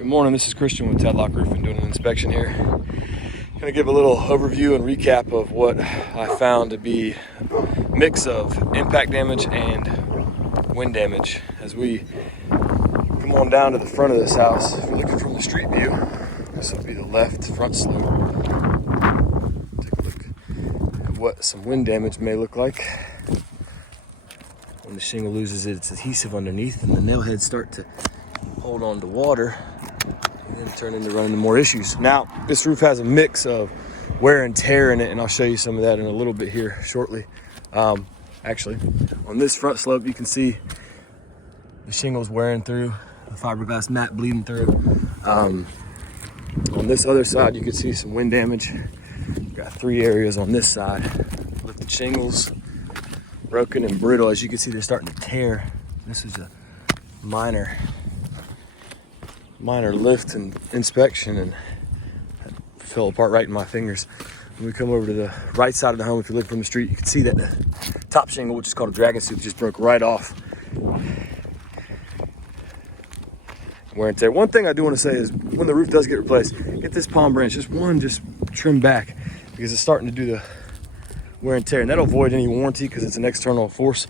Good morning, this is Christian with Tadlock Roofing doing an inspection here. Gonna give a little overview and recap of what I found to be a mix of impact damage and wind damage. As we come on down to the front of this house, if you're looking from the street view, this will be the left front slope. Take a look at what some wind damage may look like. When the shingle loses its adhesive underneath and the nail heads start to hold on to water, and then turn into running into more issues. Now, this roof has a mix of wear and tear in it, and I'll show you some of that in a little bit here shortly. Actually, on this front slope, you can see the shingles wearing through, the fiberglass mat bleeding through. On this other side, you can see some wind damage. We've got 3 areas on this side. Lifted shingles, broken and brittle. As you can see, they're starting to tear. This is a minor lift and inspection, and it fell apart right in my fingers. When we come over to the right side of the home, if you look from the street, you can see that the top shingle, which is called a dragon soup, just broke right off. Wear and tear. One thing I do want to say is when the roof does get replaced, get this palm branch, just trim back, because it's starting to do the wear and tear, and that'll avoid any warranty because it's an external force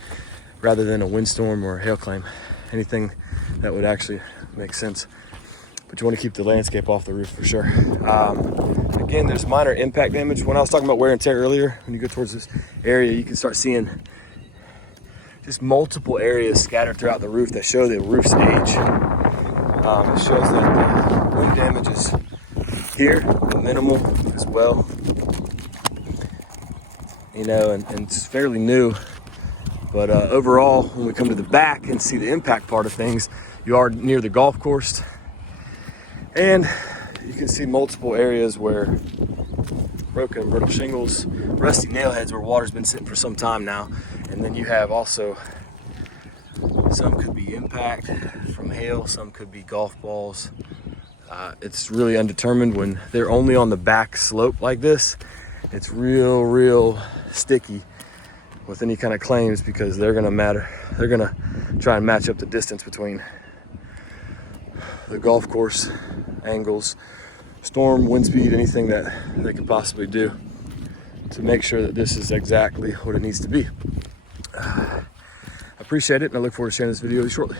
rather than a windstorm or a hail claim, anything that would actually make sense. But you want to keep the landscape off the roof for sure. Again, there's minor impact damage. When I was talking about wear and tear earlier, when you go towards this area, you can start seeing just multiple areas scattered throughout the roof that show the roof's age. It shows that the wind damage is here, minimal as well. You know, and it's fairly new. But overall, when we come to the back and see the impact part of things, you are near the golf course. And you can see multiple areas where broken and brittle shingles, rusty nail heads where water's been sitting for some time now. And then you have also, some could be impact from hail, some could be golf balls. It's really undetermined. When they're only on the back slope like this, it's real sticky with any kind of claims, because they're gonna try and match up the distance between the golf course angles, storm, wind speed, anything that they could possibly do to make sure that this is exactly what it needs to be. I appreciate it, and I look forward to sharing this video with you shortly.